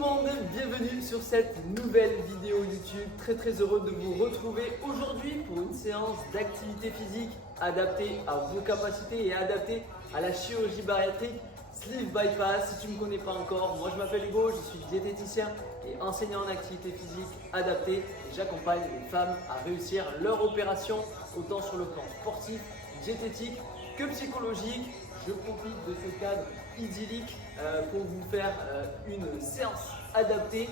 monde, bienvenue sur cette nouvelle vidéo YouTube. Très heureux de vous retrouver aujourd'hui pour une séance d'activité physique adaptée à vos capacités et adaptée à la chirurgie bariatrique Sleeve Bypass. Si tu ne me connais pas encore, moi je m'appelle Hugo, je suis diététicien et enseignant en activité physique adaptée et j'accompagne les femmes à réussir leur opération autant sur le plan sportif, diététique que psychologique. Je profite de ce cadre idyllique pour vous faire une séance adaptée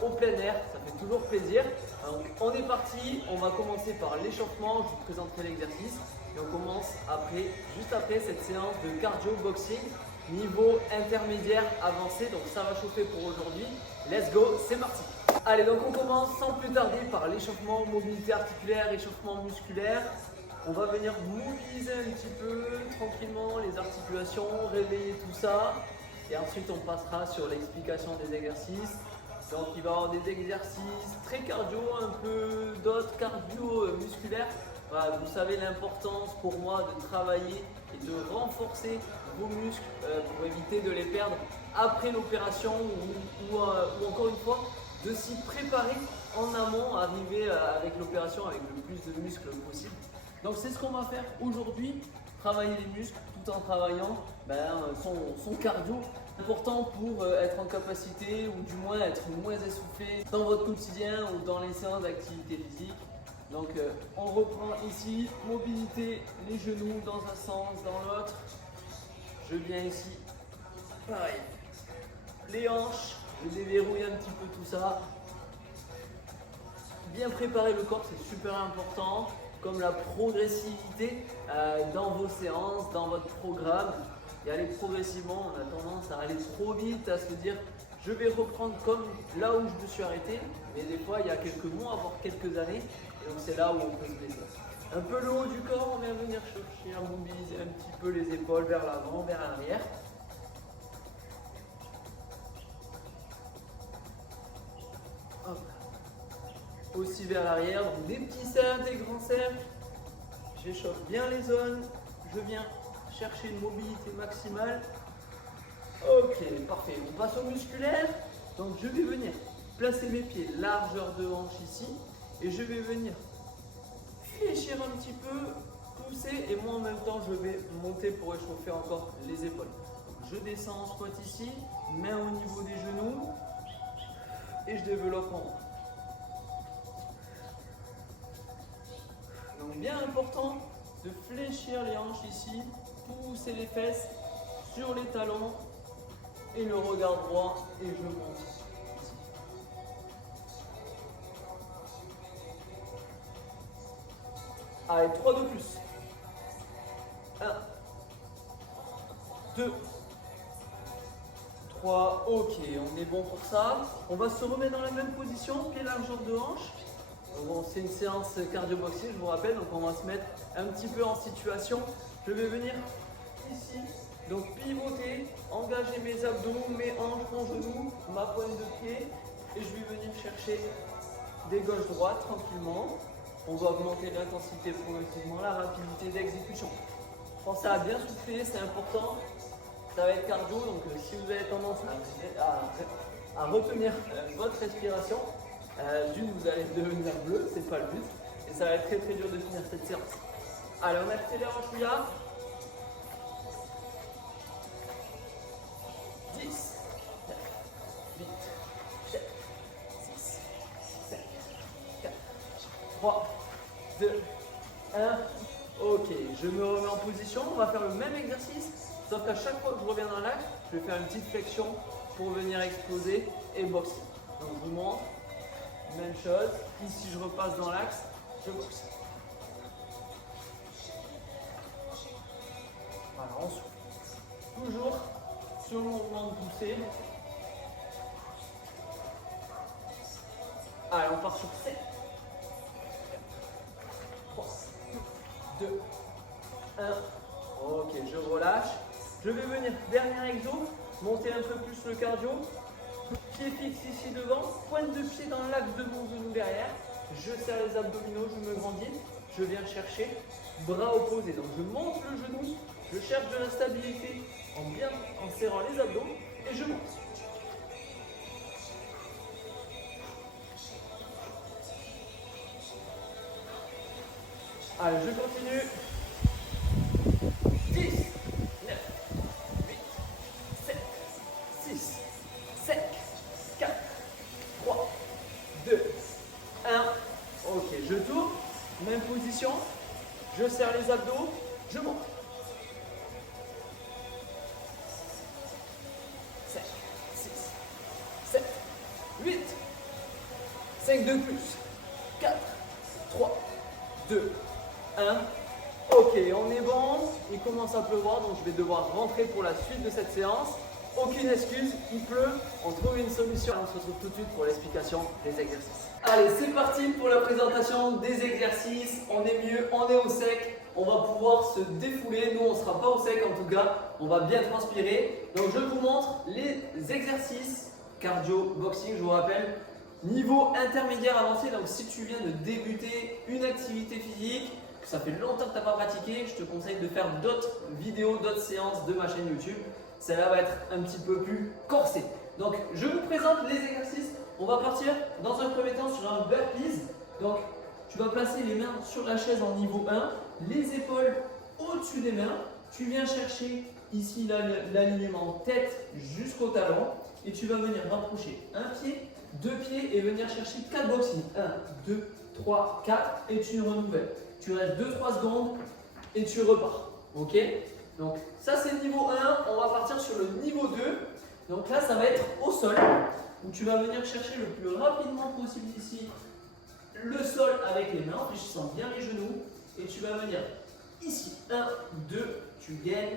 au plein air, ça fait toujours plaisir. Donc, on est parti, on va commencer par l'échauffement, je vous présenterai l'exercice et on commence juste après cette séance de cardio boxing niveau intermédiaire avancé, donc ça va chauffer pour aujourd'hui. Let's go, c'est parti. Allez, donc on commence sans plus tarder par l'échauffement, mobilité articulaire, échauffement musculaire. On va venir mobiliser un petit peu tranquillement les articulations, réveiller tout ça. Et ensuite, on passera sur l'explication des exercices. Donc, il va y avoir des exercices très cardio, un peu d'autres cardio musculaires. Voilà, vous savez l'importance pour moi de travailler et de renforcer vos muscles pour éviter de les perdre après l'opération ou encore une fois de s'y préparer en amont, arriver avec l'opération avec le plus de muscles possible. Donc c'est ce qu'on va faire aujourd'hui, travailler les muscles tout en travaillant son cardio. Important pour être en capacité ou du moins être moins essoufflé dans votre quotidien ou dans les séances d'activité physique. Donc on reprend ici, mobilité, les genoux dans un sens, dans l'autre. Je viens ici, pareil, les hanches, je déverrouille un petit peu tout ça. Bien préparer le corps, c'est super important. Comme la progressivité dans vos séances, dans votre programme. Et aller progressivement, on a tendance à aller trop vite, à se dire je vais reprendre comme là où je me suis arrêté. Mais des fois, il y a quelques mois, voire quelques années. Et donc c'est là où on peut se blesser. Un peu le haut du corps, on vient venir chercher à mobiliser un petit peu les épaules vers l'avant, vers l'arrière. Hop. Aussi vers l'arrière, donc des petits cercles, des grands cercles. J'échauffe bien les zones, je viens chercher une mobilité maximale. Ok, parfait. On passe au musculaire. Donc je vais venir placer mes pieds largeur de hanche ici et je vais venir fléchir un petit peu, pousser et moi en même temps je vais monter pour échauffer encore les épaules. Donc, je descends en squat ici, main au niveau des genoux et je développe en haut. Donc bien important de fléchir les hanches ici, pousser les fesses sur les talons et le regard droit et je monte ici. Allez, 3 de plus. 1, 2, 3, ok, on est bon pour ça. On va se remettre dans la même position, pied largeur de hanche. Bon, c'est une séance cardio-boxing, je vous rappelle, donc on va se mettre un petit peu en situation. Je vais venir ici, donc pivoter, engager mes abdos, mes hanches, mon genou, ma pointe de pied et je vais venir chercher des gauches-droites tranquillement. On va augmenter l'intensité progressivement, la rapidité d'exécution. Pensez à bien souffler, c'est important. Ça va être cardio, donc si vous avez tendance à retenir votre respiration, vous allez devenir bleu, c'est pas le but. Et ça va être très dur de finir cette séance. Allez, on accélère en chouïa. 10, 9, 8, 7, 6, 5, 4, 3, 2, 1. Ok, je me remets en position. On va faire le même exercice, sauf qu'à chaque fois que je reviens dans l'axe, je vais faire une petite flexion pour venir exploser et boxer. Donc je vous montre. Même chose, ici je repasse dans l'axe, je boxe. Voilà, on souffle. Toujours sur le mouvement de poussée. Allez, on part sur 7. 3, 2, 1. Ok, je relâche. Je vais venir, dernier exo, monter un peu plus le cardio. Pied fixe ici devant, pointe de pied dans l'axe de mon genou derrière. Je serre les abdominaux, je me grandis. Je viens chercher bras opposés. Donc je monte le genou, je cherche de la stabilité en serrant les abdos et je monte. Allez, je continue. 10, 9, 8, 7, 6, 5, 4, 3, 2, 1. Ok, je tourne. Même position. Je serre les abdos. Je monte. 5, 6, 7, 8, 5 de plus. 4, 3, 2, 1. Ok, on est bon. Il commence à pleuvoir, donc je vais devoir rentrer pour la suite de cette séance. Aucune excuse, il pleut, on trouve une solution. On se retrouve tout de suite pour l'explication des exercices. Allez, c'est parti pour la présentation des exercices. On est mieux, on est au sec. On va pouvoir se défouler. Nous, on ne sera pas au sec en tout cas. On va bien transpirer. Donc, je vous montre les exercices cardio, boxing, je vous rappelle. Niveau intermédiaire avancé, donc si tu viens de débuter une activité physique, que ça fait longtemps que tu n'as pas pratiqué, je te conseille de faire d'autres vidéos, d'autres séances de ma chaîne YouTube. Celle-là va être un petit peu plus corsée. Donc, je vous présente les exercices. On va partir dans un premier temps sur un burpees. Donc, tu vas placer les mains sur la chaise en niveau 1, les épaules au-dessus des mains. Tu viens chercher ici l'alignement tête jusqu'au talon et tu vas venir rapprocher un pied, deux pieds et venir chercher 4 boxings. 1, 2, 3, 4 et tu renouvelles. Tu restes 2-3 secondes et tu repars. Ok? Donc ça c'est le niveau 1, on va partir sur le niveau 2. Donc là ça va être au sol, où tu vas venir chercher le plus rapidement possible ici le sol avec les mains, en fléchissant bien les genoux. Et tu vas venir ici, 1, 2, tu gagnes,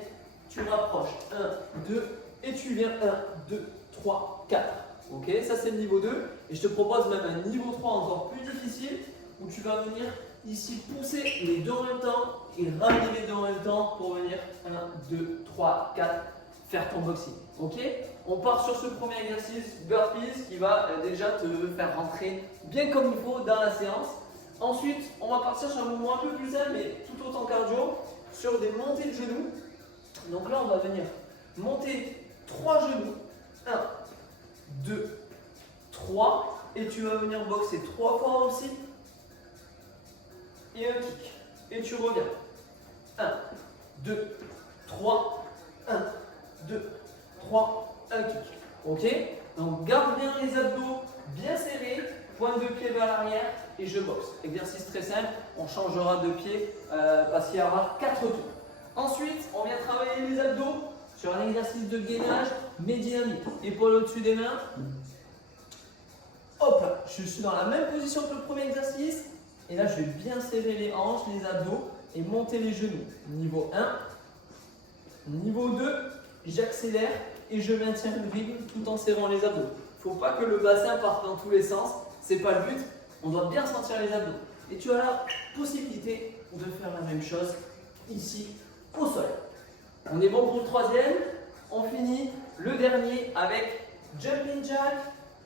tu rapproches, 1, 2, et tu viens 1, 2, 3, 4. Ok, ça c'est le niveau 2. Et je te propose même un niveau 3 encore plus difficile, où tu vas venir ici pousser les deux en même temps et ramener les deux en même temps pour venir 1, 2, 3, 4, faire ton boxing. Ok? On part sur ce premier exercice burpees qui va déjà te faire rentrer bien comme il faut dans la séance. Ensuite, on va partir sur un mouvement un peu plus simple mais tout autant cardio sur des montées de genoux. Donc là, on va venir monter 3 genoux. 1, 2, 3 et tu vas venir boxer 3 fois aussi. Et un kick. Et tu reviens. 1, 2, 3, 1, 2, 3, un kick. Ok? Donc garde bien les abdos bien serrés, pointe de pied vers l'arrière et je boxe. Exercice très simple, on changera de pied parce qu'il y aura 4 tours. Ensuite, on vient travailler les abdos sur un exercice de gainage mais dynamique. Épaule au-dessus des mains. Hop là, je suis dans la même position que le premier exercice. Et là, je vais bien serrer les hanches, les abdos et monter les genoux. Niveau 1. Niveau 2, j'accélère et je maintiens le rythme tout en serrant les abdos. Il ne faut pas que le bassin parte dans tous les sens. Ce n'est pas le but. On doit bien sentir les abdos. Et tu as la possibilité de faire la même chose ici au sol. On est bon pour le troisième. On finit le dernier avec jumping jack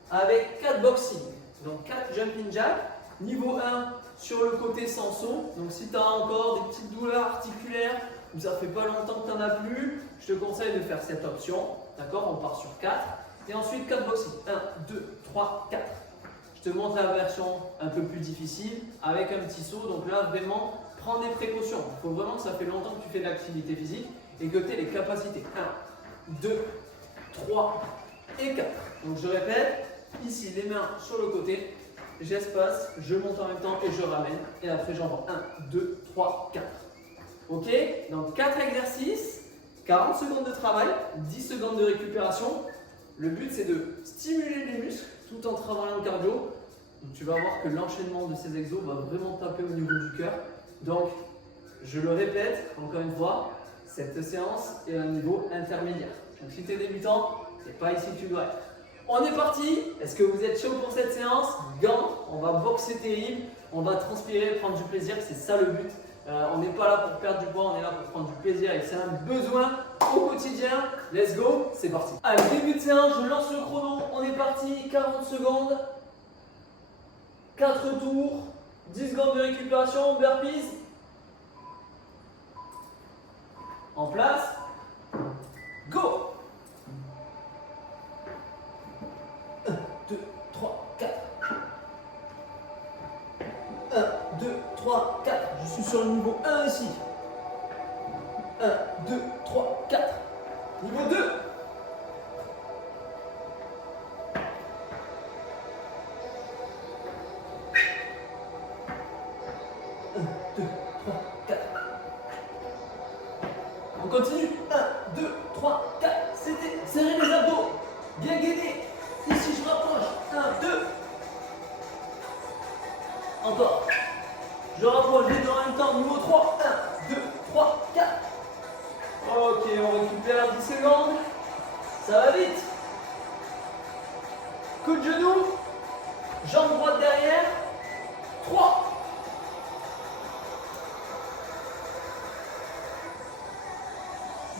avec 4 boxing. Donc 4 jumping jack. Niveau 1 sur le côté sans saut. Donc si tu as encore des petites douleurs articulaires ou ça fait pas longtemps que tu n'en as plus, je te conseille de faire cette option. D'accord? On part sur 4. Et ensuite 4 boxing. 1, 2, 3, 4. Je te montre la version un peu plus difficile avec un petit saut. Donc là vraiment, prends des précautions. Il faut vraiment que ça fait longtemps que tu fais de l'activité physique et que tu aies les capacités. 1, 2, 3 et 4. Donc je répète, ici les mains sur le côté. J'espace, je monte en même temps et je ramène. Et après, j'envoie 1, 2, 3, 4. Ok? Donc, 4 exercices, 40 secondes de travail, 10 secondes de récupération. Le but, c'est de stimuler les muscles tout en travaillant le cardio. Donc, tu vas voir que l'enchaînement de ces exos va vraiment taper au niveau du cœur. Donc, je le répète, encore une fois, cette séance est à un niveau intermédiaire. Donc, si tu es débutant, ce n'est pas ici que tu dois être. On est parti. Est-ce que vous êtes chaud pour cette séance? Gants, on va boxer terrible, on va transpirer, prendre du plaisir, c'est ça le but. On n'est pas là pour perdre du poids, on est là pour prendre du plaisir et c'est un besoin au quotidien. Let's go, c'est parti. Allez, début de séance, je lance le chrono, on est parti, 40 secondes, 4 tours, 10 secondes de récupération, burpees. En place, go! 1, 2, 3, 4. 1, 2, 3, 4. Je suis sur sur le niveau 1 ici. 1, 2, 3, 4. Niveau 2. 1, 2, 3, 4. On continue. 1, 2, 3, 4. C'était serrer les abdos. Bien gainé. Ici, je rapproche. 1, 2. Encore. Je rapproche les deux en même temps. Niveau 3. 1, 2, 3, 4. Ok, on récupère 10 secondes. Ça va vite. Coup de genou. Jambe droite derrière. 3.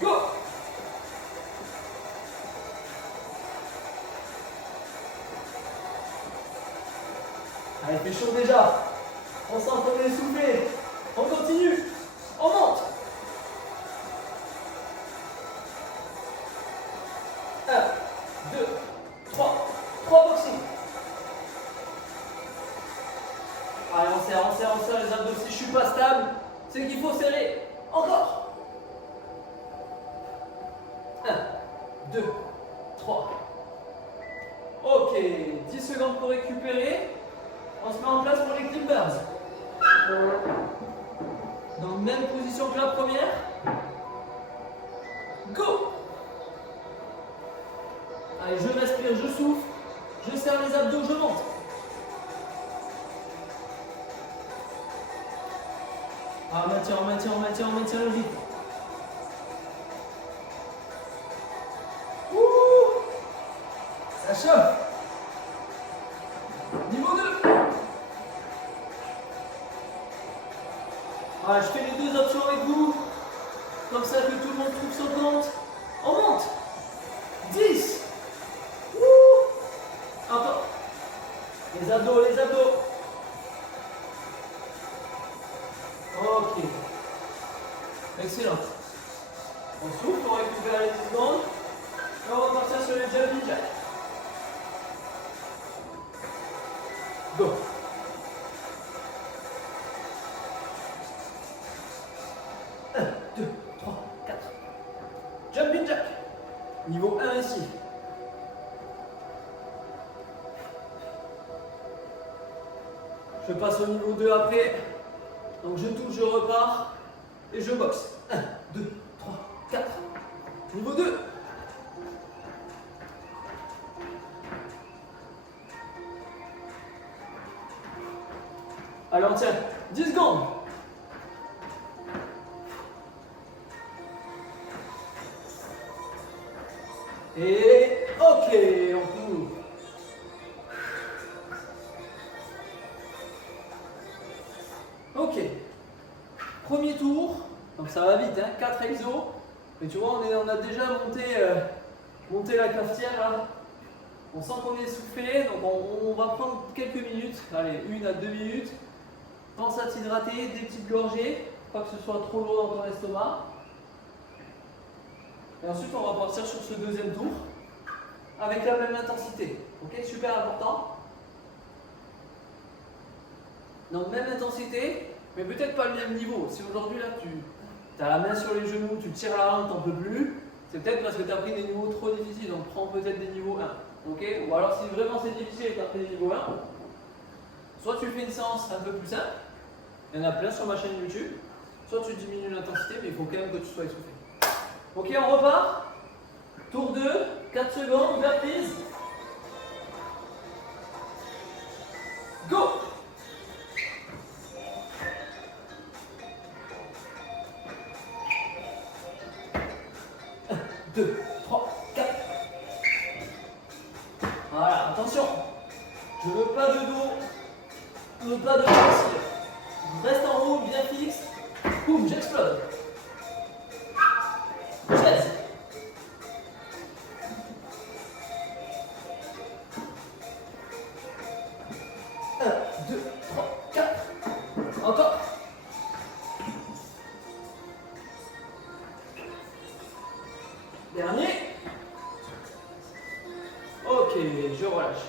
Go. Allez, il fait chaud déjà. On sent qu'on est essoufflé. On continue. On monte. 1, 2, 3. 3 boxing. Allez, on serre les abdos. Si je suis pas stable, c'est qu'il faut serrer. Encore. 1, 2, 3. Ok, 10 secondes pour récupérer. On se met en place pour les climbers. Dans la même position que la première. Go! Allez, je respire, je souffle. Je serre les abdos, je monte. Ah, on maintient le rythme. Ouh! Ça chauffe. Niveau 2. Ah, je fais les deux options avec vous. Comme ça que tout le monde trouve son compte. On monte. 10. Ouh! Encore. Les abdos. Ok. Excellent. On souffle, on récupère les 10 secondes. Et on va partir sur les jumping jacks. Go. 1, 2, 3, 4. Jumping jack. Niveau 1 ici. Je passe au niveau 2 après. Donc je touche, je repars. Et je boxe. 1, 2, 3, 4. Niveau 2. Allez, on tient. 10 secondes. Et ok, on court. Ok. Premier tour. Donc ça va vite, hein, 4 exos. Mais tu vois, on a déjà monté la cafetière là. On sent qu'on est essoufflé, donc on va prendre quelques minutes. Allez, 1 à 2 minutes. Pense à t'hydrater, des petites gorgées. Pas que ce soit trop lourd dans ton estomac. Et ensuite, on va partir sur ce deuxième tour avec la même intensité. Ok, super important. Donc, même intensité, mais peut-être pas le même niveau. Si aujourd'hui, là, tu as la main sur les genoux, tu tires la langue, t'en peux plus, c'est peut-être parce que tu as pris des niveaux trop difficiles. Donc, prends peut-être des niveaux 1. Ok, ou alors, si vraiment c'est difficile et que tu as pris des niveaux 1, soit tu fais une séance un peu plus simple, il y en a plein sur ma chaîne YouTube, soit tu diminues l'intensité, mais il faut quand même que tu sois essoufflé. Ok, on repart. Tour 2, 4 secondes, reprise. Go! 1, 2, 3, 4. Voilà, attention. Je veux pas de dos, je veux pas de flexion. Je reste en haut, bien fixe. Boum, j'explose. Chaise. 1, 2, 3, 4. Encore. Dernier. Ok, je relâche.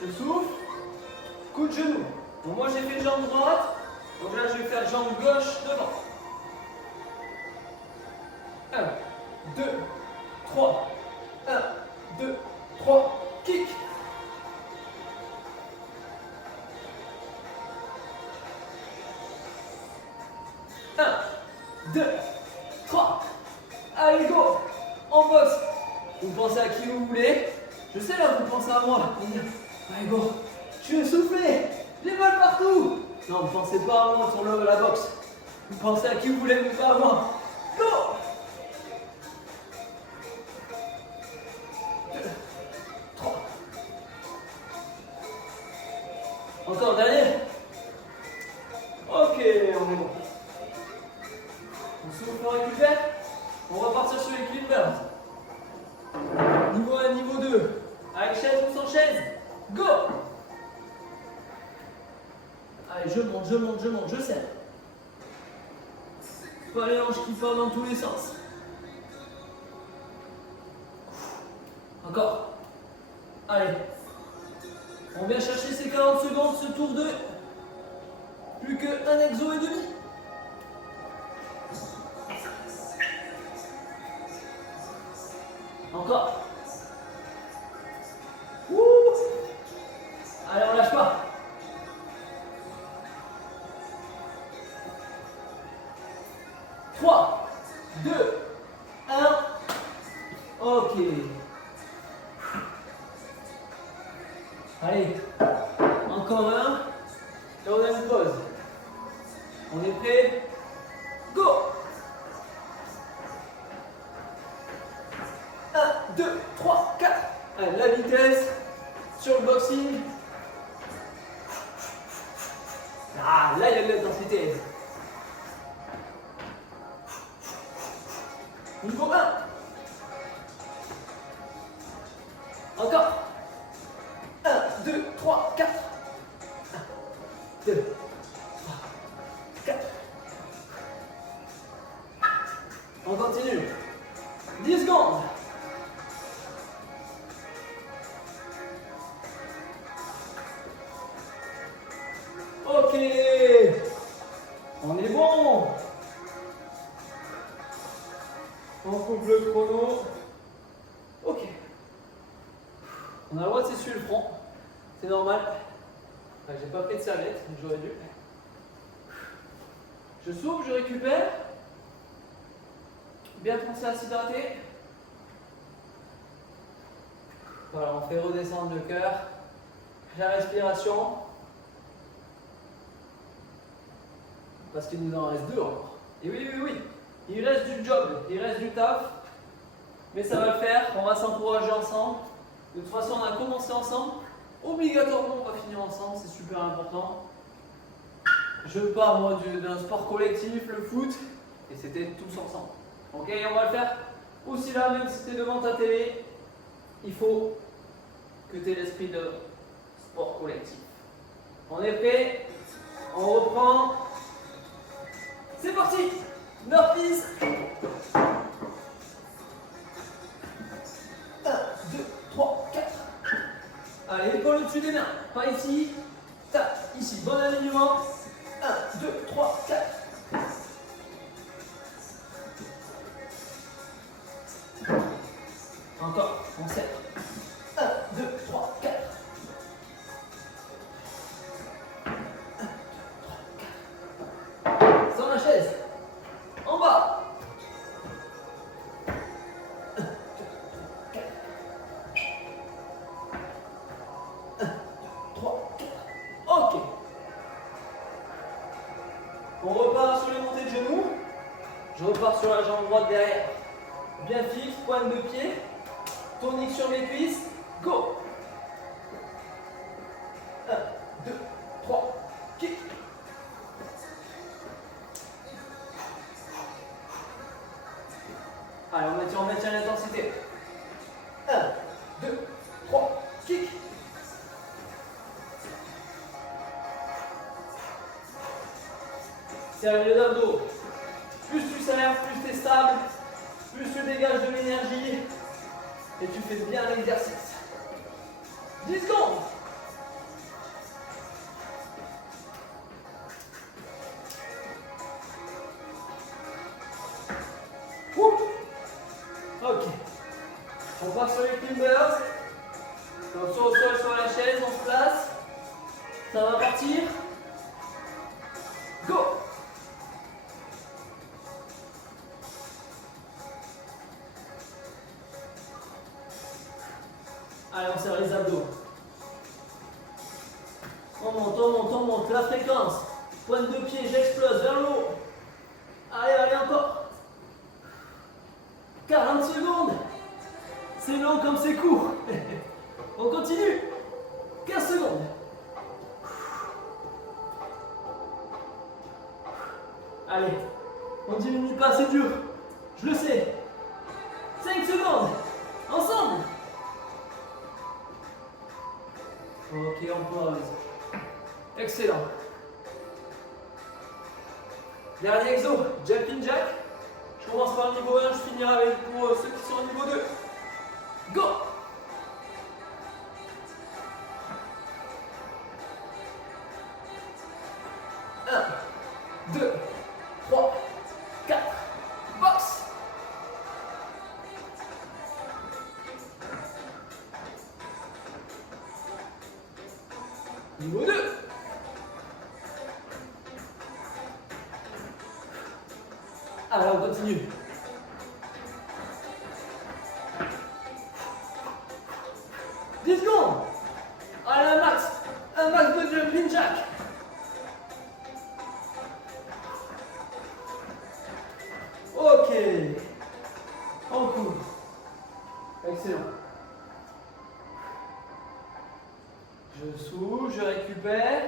Je souffle. Coup de genou. Donc moi j'ai fait jambe droite, Donc là, je vais faire jambe gauche devant. 1, 2, 3. 1, 2, 3. Kick. 1, 2, 3. Allez, go. En boxe. Vous pensez à qui vous voulez. Je sais là, vous pensez à moi. Allez, go. Je suis essoufflé. J'ai mal partout. Non, vous pensez pas à moi sur la boxe. Vous pensez à qui vous voulez, mais pas à moi. Go. 2, 3. Encore dernier. Ok, on est bon. On souffle, on récupère. On va partir sur l'équilibre. Niveau 1, niveau 2. Avec chaise ou sans chaise. Go. Allez, je monte, je monte, je monte, je serre. Pas les hanches qui partent dans tous les sens. Encore. Allez. On vient chercher ces 40 secondes, ce tour de plus qu'un exo et demi. Encore. Ouh. Allez, on lâche pas. Trois, 2, 1. Ok. Allez, encore un. Et on a une pause. On est prêt? Go! 1, 2, 3, 4. Allez, la vitesse sur le boxing. Ah, là, il y a de l'intensité. Niveau 1. Encore. 1, 2, 3, 4. 1, 2, 3, 4. On continue. 10 secondes. Ok. On est bon. On coupe le chrono. Ok. On a le droit de s'essuyer le front. C'est normal. Enfin, j'ai pas pris de serviette, donc j'aurais dû. Je souffle, je récupère. Bien penser à s'hydrater. Voilà, on fait redescendre le cœur. La respiration. Parce qu'il nous en reste 2 encore. Et oui, oui, oui. Il reste du job, il reste du taf. Mais ça va le faire, on va s'encourager ensemble. De toute façon, on a commencé ensemble. Obligatoirement, on va finir ensemble, c'est super important. Je pars moi d'un sport collectif, le foot, et c'était tous ensemble. Ok, on va le faire aussi là, même si tu es devant ta télé. Il faut que tu aies l'esprit de sport collectif. On est prêt? On reprend. C'est parti! Burpees. 1, 2, 3, 4. Allez, épaule au-dessus des mains. Pas ici. Tac, ici. Bon alignement. 1, 2, 3, 4. Encore, on serre. 1, 2, 3, 4. 1, 2, 3, 4. Sans la chaise. En bas. 1, 2, 4. 1, 2, 3, 4. Ok. On repart sur les montées de genoux. Je repars sur la jambe droite derrière. Bien fixe, pointe de pied. Tonique sur mes cuisses. Go. 1, 2, 3, kick. Allez, on maintient l'intensité. 1, 2, 3, kick. Serre les abdos. Plus tu serres, plus tu es stable, plus tu dégages de l'énergie et tu fais bien l'exercice. 10 secondes. On part sur les climbers. Donc sur le sol, sur la chaise, on se place. Ça va partir. Go! Allez, on serre les abdos. On monte, on monte, on monte. La fréquence. Pointe de pied, j'explose vers le haut. Allez, allez, encore. 40 secondes. C'est long comme c'est court. On continue. 15 secondes. Allez, on diminue pas, c'est dur. Je le sais. 5 secondes. Ensemble. Ok, on pose. Excellent. Dernier exo, jumping jack. Je commence par le niveau 1, je finirai avec pour ceux qui sont au niveau 2. Go! Un, 2, 3, 4, box! Niveau 2. Alors on continue. Secondes. Allez, un max de jumping jack. Ok. On court. Excellent. Je souffle, je récupère.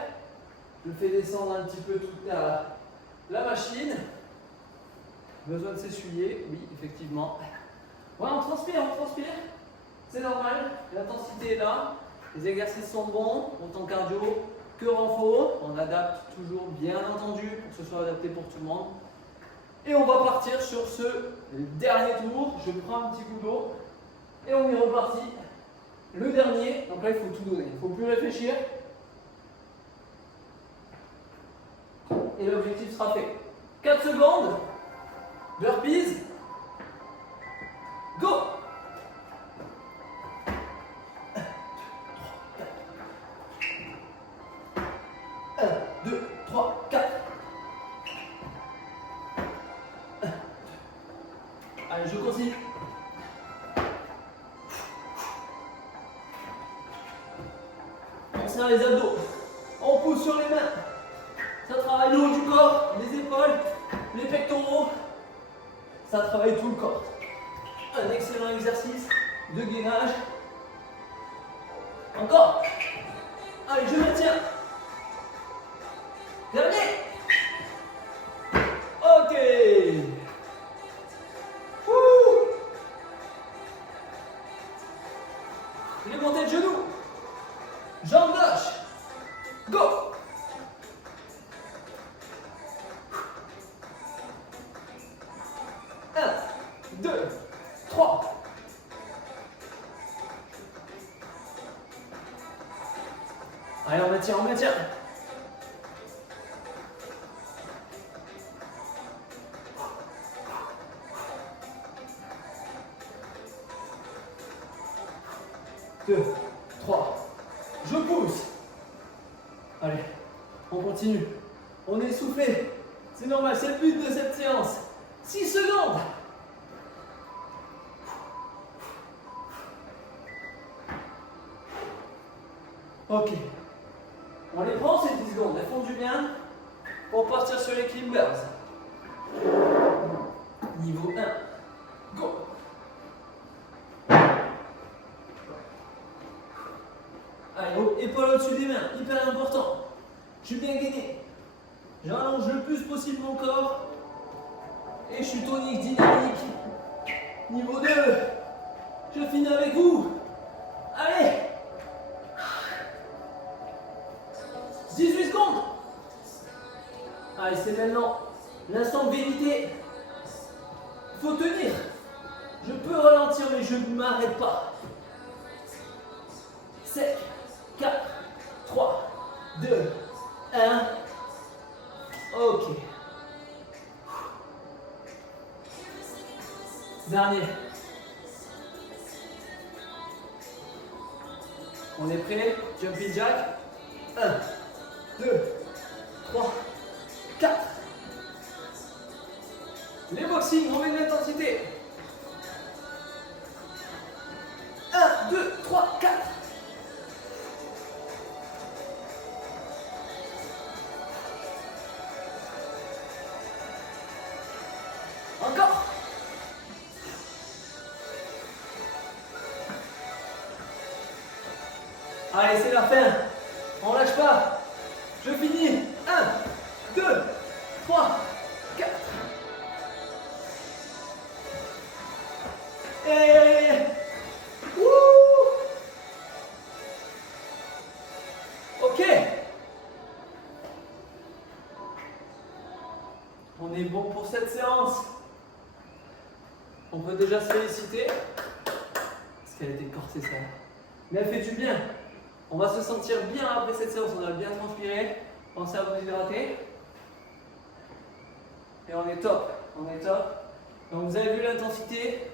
Je fais descendre un petit peu toute la machine. Besoin de s'essuyer, oui, effectivement. Ouais, on transpire, C'est normal, l'intensité est là, les exercices sont bons, autant cardio que renfort. On adapte toujours, bien entendu, pour que ce soit adapté pour tout le monde. Et on va partir sur ce dernier tour. Je prends un petit coup d'eau et on est reparti. Le dernier, donc là il faut tout donner, il ne faut plus réfléchir. Et l'objectif sera fait. 4 secondes. Burpees. Go! 1, 2, 3, 4. Allez, je continue. On serre les abdos. On pousse sur les mains. Ça travaille le haut du corps, les épaules, les pectoraux. Ça travaille tout le corps. Un excellent exercice de gainage. Encore. Allez, je maintiens. Dernier. Ok. Les montées de genoux. Jambe gauche. Go. Un, 2, 3. Allez, on maintient, on maintient. Deux, 3. Je pousse. Allez, on continue. On est essoufflé. C'est normal, c'est le but de cette séance. 6 secondes. Ok. On les prend ces 10 secondes. Elles font du bien pour partir sur les climbers. Niveau 1. Go. Allez, épaule au-dessus des mains. Hyper important. Je suis bien gainé. J'allonge le plus possible mon corps. Et je suis tonique, dynamique. Niveau 2. Je finis avec vous. Allez. 18 secondes. Allez, c'est maintenant l'instant de vérité. Il faut tenir. Je peux ralentir, mais je ne m'arrête pas. 7, 4, 3, 2, 1. Ok. Dernier. On est prêt? Jumping jack. 1, 2, 3, 4. Les boxing, on met de l'intensité. 1, 2, 3, 4. Encore. Allez, c'est la fin. On lâche pas. Je finis. 1, 2, 3, 4. Et... Wouh! Ok. On est bon pour cette séance. On peut déjà se féliciter. Parce qu'elle était corsée ça. Mais elle fait du bien. On va se sentir bien après cette séance. On a bien transpiré. Pensez à vous hydrater. Et on est top. On est top. Donc vous avez vu l'intensité.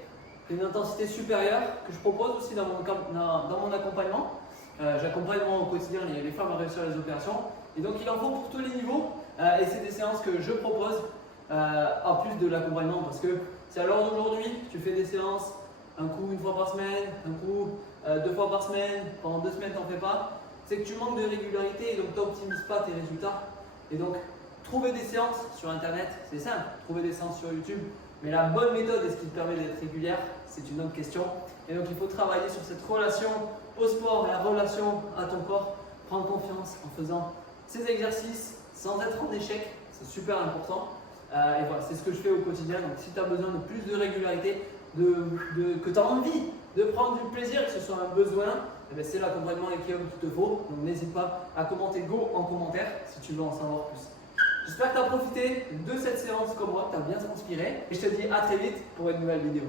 Une intensité supérieure que je propose aussi dans mon accompagnement. J'accompagne moi au quotidien les femmes à réussir les opérations. Et donc il en faut pour tous les niveaux. Et c'est des séances que je propose en plus de l'accompagnement. Parce que si à l'heure d'aujourd'hui, tu fais des séances un coup une fois par semaine, un coup 2 fois par semaine, pendant 2 semaines tu n'en fais pas, c'est que tu manques de régularité et donc tu n'optimises pas tes résultats. Et donc trouver des séances sur internet, c'est simple, trouver des séances sur YouTube, mais la bonne méthode et ce qui te permet d'être régulière, c'est une autre question. Et donc il faut travailler sur cette relation au sport et la relation à ton corps, prendre confiance en faisant ces exercices sans être en échec, c'est super important. Et voilà, c'est ce que je fais au quotidien. Donc si tu as besoin de plus de régularité, que tu as envie de prendre du plaisir, que ce soit un besoin, eh c'est l'accompagnement Ekeom qu'il te faut. Donc n'hésite pas à commenter Go en commentaire si tu veux en savoir plus. J'espère que tu as profité de cette séance comme moi, que tu as bien transpiré. Et je te dis à très vite pour une nouvelle vidéo.